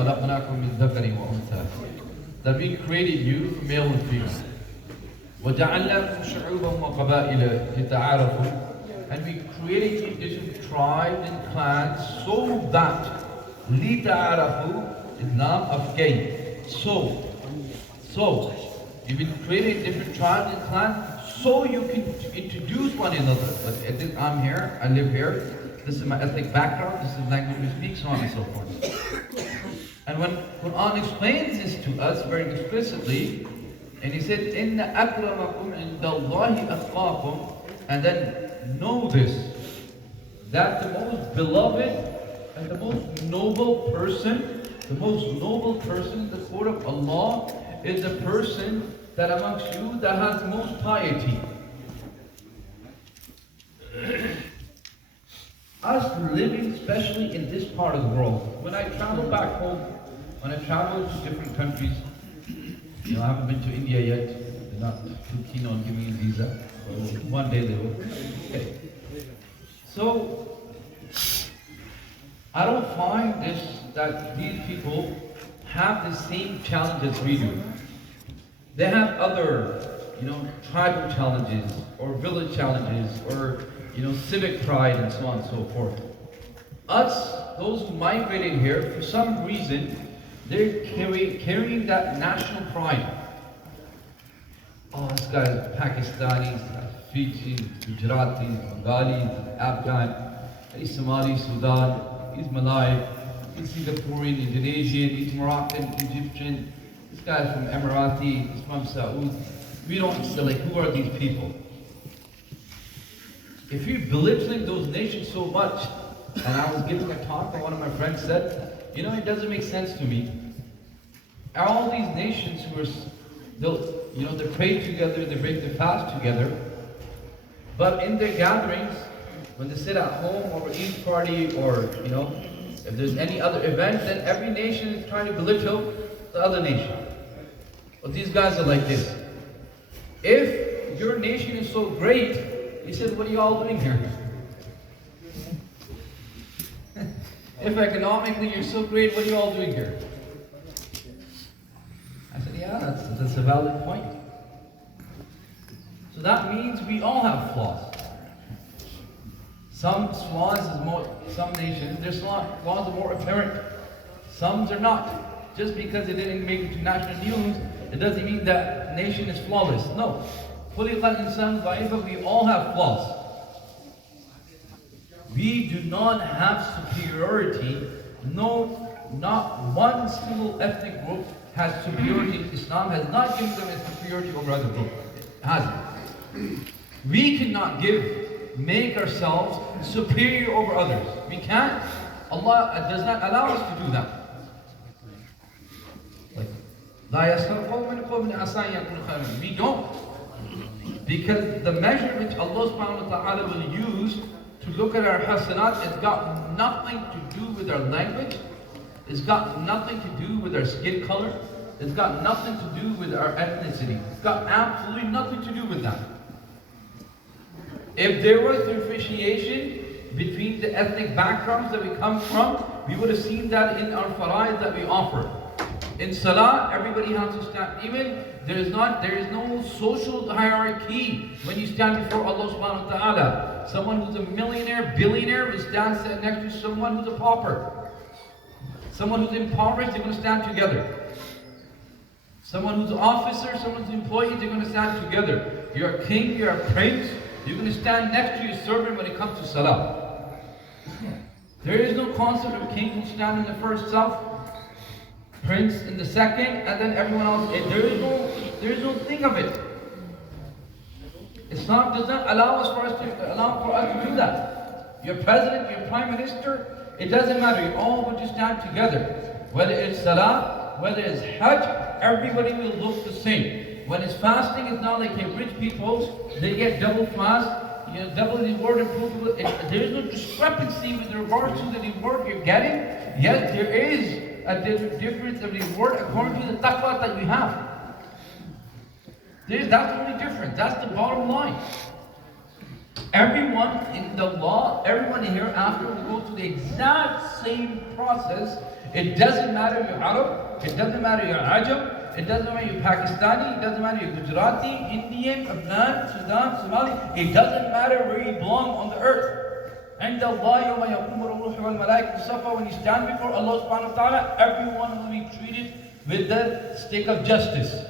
خَلَقْنَاكُم مِّن ذَكَرٍ وَأُنثَىٰ. That we created you from male and female. وَجَعَلْنَاكُمْ شُعُوبًا وَقَبَائِلَ لِتَعَارَفُوا. And we created you different tribes and clans so that لِتَعَارَفُوا is noun of kay. So you've been creating different tribes and clans so you can introduce one another. Like, I'm here, I live here, this is my ethnic background, this is the language we speak, so on and so forth. And when Quran explains this to us very explicitly, and he said, إِنَّ أَكْرَمَكُمْ عِنْدَ اللَّهِ أَتْقَاكُمْ, and then know this, that the most beloved and the most noble person in the court of Allah is the person that amongst you that has most piety. Us living especially in this part of the world. When I travel back home, when I travel to different countries, I haven't been to India yet. They're not too keen on giving me a visa. So one day they will. Okay. So I don't find that these people have the same challenges we do. They have other, tribal challenges or village challenges or civic pride and so on and so forth. Us, those who migrated here, for some reason, they're carrying that national pride. Oh, this guy is Pakistani, Fiji, Gujarati, Bengali, Afghan, he's Somali, Sudan, he's Malay, he's Singaporean, Indonesian, he's Moroccan, Egyptian, this guy's from Emirati, he's from Saudi. We don't say, like, who are these people? If you're belittling those nations so much, and I was giving a talk and one of my friends said, it doesn't make sense to me. All these nations who are, they pray together, they break the fast together, but in their gatherings, when they sit at home over Eid party or, if there's any other event, then every nation is trying to belittle the other nation. But these guys are like this. If your nation is so great, he said, what are you all doing here? If economically you're so great, what are you all doing here? I said, yeah, that's a valid point. So that means we all have flaws. Some nations, their flaws are more apparent. Some are not. Just because it didn't make it to national news, it doesn't mean that nation is flawless. No. We all have flaws. We do not have superiority. No, not one single ethnic group has superiority. Islam has not given them a superiority over other groups. It hasn't. We cannot make ourselves superior over others. We can't. Allah does not allow us to do that. We don't. Because the measure which Allah subhanahu wa ta'ala will use to look at our hasanat, it's got nothing to do with our language, it's got nothing to do with our skin color, it's got nothing to do with our ethnicity. It's got absolutely nothing to do with that. If there was differentiation between the ethnic backgrounds that we come from, we would have seen that in our fara'id that we offer. In Salah, everybody has to stand. Even there is no social hierarchy when you stand before Allah subhanahu wa ta'ala. Someone who's a millionaire, billionaire will stand next to someone who's a pauper. Someone who's impoverished, they're going to stand together. Someone who's an officer, someone who's an employee, they're going to stand together. You're a king, you're a prince, you're going to stand next to your servant when it comes to Salah. There is no concept of king who stand in the first self, prince in the second, and then everyone else. There is no thing of it. Islam does not allow for us to do that. Your president, your prime minister, it doesn't matter. You all would just stand together. Whether it's Salah, whether it's Hajj, everybody will look the same. When it's fasting, it's not like rich people, they get double fast, double the reward. There is no discrepancy with regards to the reward you're getting. Yes, there is a difference of reward according to the taqwa that we have. That's the only difference. That's the bottom line. Everyone in the law, everyone hereafter will go through the exact same process It doesn't matter you're Arab, it doesn't matter you're Ajam, it doesn't matter you're Pakistani, it doesn't matter you're Gujarati, Indian, Afghan, Sudan, Somali. It doesn't matter where you belong on the earth. And Allah yawma yaqumu ar-ruhu wal malaikatu safa, when you stand before Allah subhanahu wa ta'ala, everyone will be treated with the stick of justice.